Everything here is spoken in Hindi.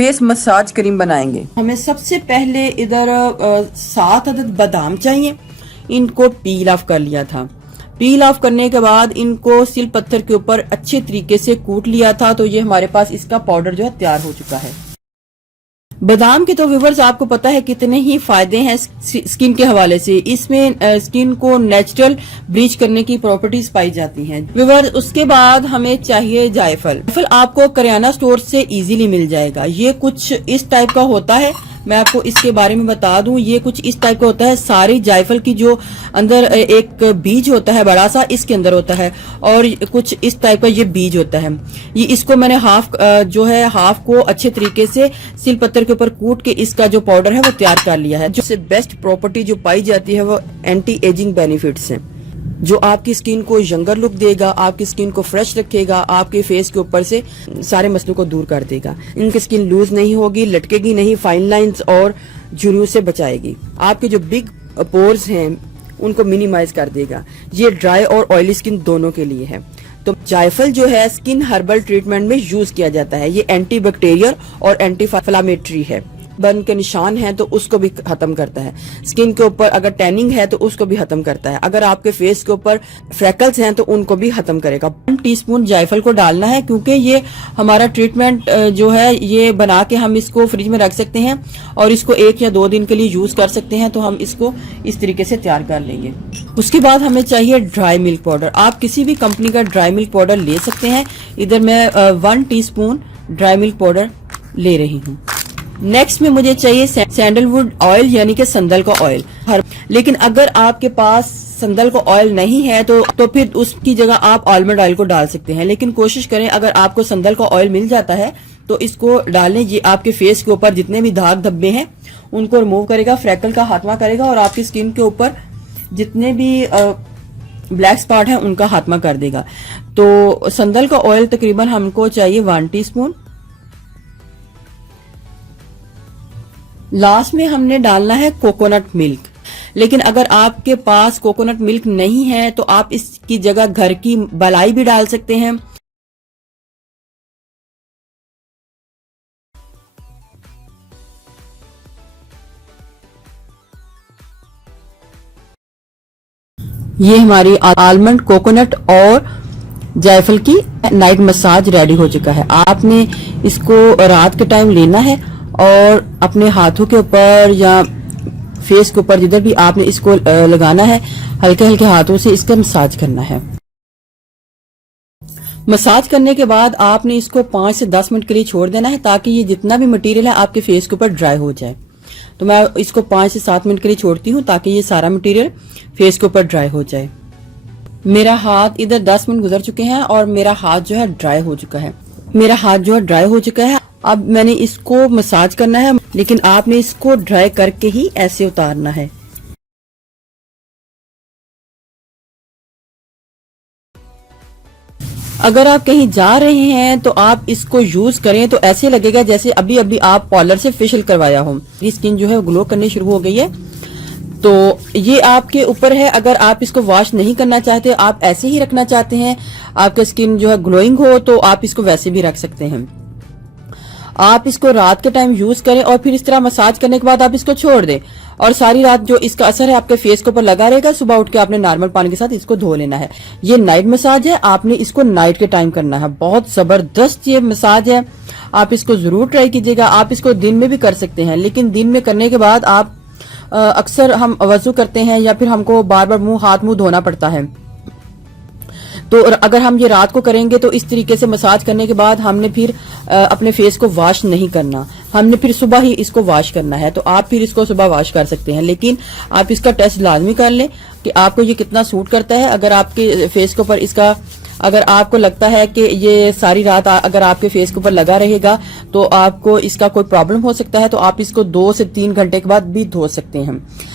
फेस मसाज क्रीम बनाएंगे। हमें सबसे पहले इधर 7 अदद बादाम चाहिए। इनको पील ऑफ कर लिया था। पील ऑफ करने के बाद इनको सिल पत्थर के ऊपर अच्छे तरीके से कूट लिया था। तो ये हमारे पास इसका पाउडर जो है तैयार हो चुका है। बादाम के तो व्यूवर्स आपको पता है कितने ही फायदे हैं स्किन के हवाले से। इसमें स्किन को नेचुरल ब्लीच करने की प्रॉपर्टीज पाई जाती हैं व्यूवर्स। उसके बाद हमें चाहिए जायफल। जायफल आपको करियाना स्टोर से इजीली मिल जाएगा। ये कुछ इस टाइप का होता है। मैं आपको इसके बारे में बता दूं, ये कुछ इस टाइप का होता है। सारी जायफल की जो अंदर एक बीज होता है बड़ा सा, इसके अंदर होता है, और कुछ इस टाइप का ये बीज होता है। ये इसको मैंने हाफ को अच्छे तरीके से सिल पत्थर के ऊपर कूट के इसका जो पाउडर है वो तैयार कर लिया है। जो सबसे बेस्ट प्रॉपर्टी जो पाई जाती है वो एंटी एजिंग बेनिफिट्स हैं, जो आपकी स्किन को यंगर लुक देगा, आपकी स्किन को फ्रेश रखेगा, आपके फेस के ऊपर से सारे मसलों को दूर कर देगा। इनकी स्किन लूज नहीं होगी, लटकेगी नहीं, फाइन लाइंस और झुर्रियों से बचाएगी। आपके जो बिग पोर्स हैं उनको मिनिमाइज कर देगा। ये ड्राई और ऑयली स्किन दोनों के लिए है। तो जायफल जो है स्किन हर्बल ट्रीटमेंट में यूज किया जाता है। ये एंटी बैक्टीरियल और एंटी इन्फ्लेमेटरी है। बर्न के निशान हैं तो उसको भी खत्म करता है। स्किन के ऊपर अगर टैनिंग है तो उसको भी खत्म करता है। अगर आपके फेस के ऊपर फ्रैकल्स हैं तो उनको भी खत्म करेगा। 1 टीस्पून जायफल को डालना है, क्योंकि ये हमारा ट्रीटमेंट जो है ये बना के हम इसको फ्रिज में रख सकते हैं और इसको 1 या 2 दिन के लिए यूज कर सकते हैं। तो हम इसको इस तरीके से तैयार कर लेंगे। उसके बाद हमें चाहिए ड्राई मिल्क पाउडर। आप किसी भी कंपनी का ड्राई मिल्क पाउडर ले सकते हैं। इधर मैं 1 टीस्पून ड्राई मिल्क पाउडर ले रही हूँ। नेक्स्ट में मुझे चाहिए सैंडलवुड ऑयल, यानी कि संदल का ऑयल। लेकिन अगर आपके पास संदल का ऑयल नहीं है तो फिर उसकी जगह आप आलमंड ऑयल को डाल सकते हैं। लेकिन कोशिश करें, अगर आपको संदल का ऑयल मिल जाता है तो इसको डालें। ये आपके फेस के ऊपर जितने भी दाग धब्बे हैं उनको रिमूव करेगा, फ्रैकल का खात्मा करेगा और आपकी स्किन के ऊपर जितने भी ब्लैक स्पॉट है उनका खात्मा कर देगा। तो संदल का ऑयल तकरीबन हमको चाहिए 1 टीस्पून। लास्ट में हमने डालना है कोकोनट मिल्क। लेकिन अगर आपके पास कोकोनट मिल्क नहीं है तो आप इसकी जगह घर की मलाई भी डाल सकते हैं। ये हमारी आलमंड, कोकोनट और जायफल की नाइट मसाज रेडी हो चुका है। आपने इसको रात के टाइम लेना है और अपने हाथों के ऊपर या फेस के ऊपर जिधर भी आपने इसको लगाना है, हल्के हल्के हाथों से इसका मसाज करना है। मसाज करने के बाद आपने इसको 5 से 10 मिनट के लिए छोड़ देना है, ताकि ये जितना भी मटेरियल है आपके फेस के ऊपर ड्राई हो जाए। तो मैं इसको 5 से 7 मिनट के लिए छोड़ती हूँ ताकि ये सारा मटेरियल फेस के ऊपर ड्राई हो जाए। मेरा हाथ इधर 10 मिनट गुजर चुके हैं और मेरा हाथ जो है ड्राई हो चुका है। अब मैंने इसको मसाज करना है, लेकिन आपने इसको ड्राई करके ही ऐसे उतारना है। अगर आप कहीं जा रहे हैं तो आप इसको यूज करें तो ऐसे लगेगा जैसे अभी अभी आप पार्लर से फेशियल करवाया हो। ये स्किन जो है ग्लो करनी शुरू हो गई है। तो ये आपके ऊपर है। अगर आप इसको वॉश नहीं करना चाहते, आप ऐसे ही रखना चाहते हैं, आपका स्किन जो है ग्लोइंग हो, तो आप इसको वैसे भी रख सकते हैं। आप इसको रात के टाइम यूज करें और फिर इस तरह मसाज करने के बाद आप इसको छोड़ दें और सारी रात जो इसका असर है आपके फेस के ऊपर लगा रहेगा। सुबह उठ के आपने नॉर्मल पानी के साथ इसको धो लेना है। ये नाइट मसाज है, आपने इसको नाइट के टाइम करना है। बहुत जबरदस्त ये मसाज है, आप इसको जरूर ट्राई कीजिएगा। आप इसको दिन में भी कर सकते हैं, लेकिन दिन में करने के बाद आप अक्सर हम वजू करते हैं या फिर हमको बार बार हाथ मुंह धोना पड़ता है। तो अगर हम ये रात को करेंगे तो इस तरीके से मसाज करने के बाद हमने फिर अपने फेस को वॉश नहीं करना, हमने फिर सुबह ही इसको वॉश करना है। तो आप फिर इसको सुबह वॉश कर सकते हैं, लेकिन आप इसका टेस्ट लाजमी कर लें कि आपको ये कितना सूट करता है। अगर आपके फेस के ऊपर इसका, अगर आपको लगता है कि ये सारी रात अगर आपके फेस के ऊपर लगा रहेगा तो आपको इसका कोई प्रॉब्लम हो सकता है, तो आप इसको 2 से 3 घंटे के बाद भी धो सकते हैं।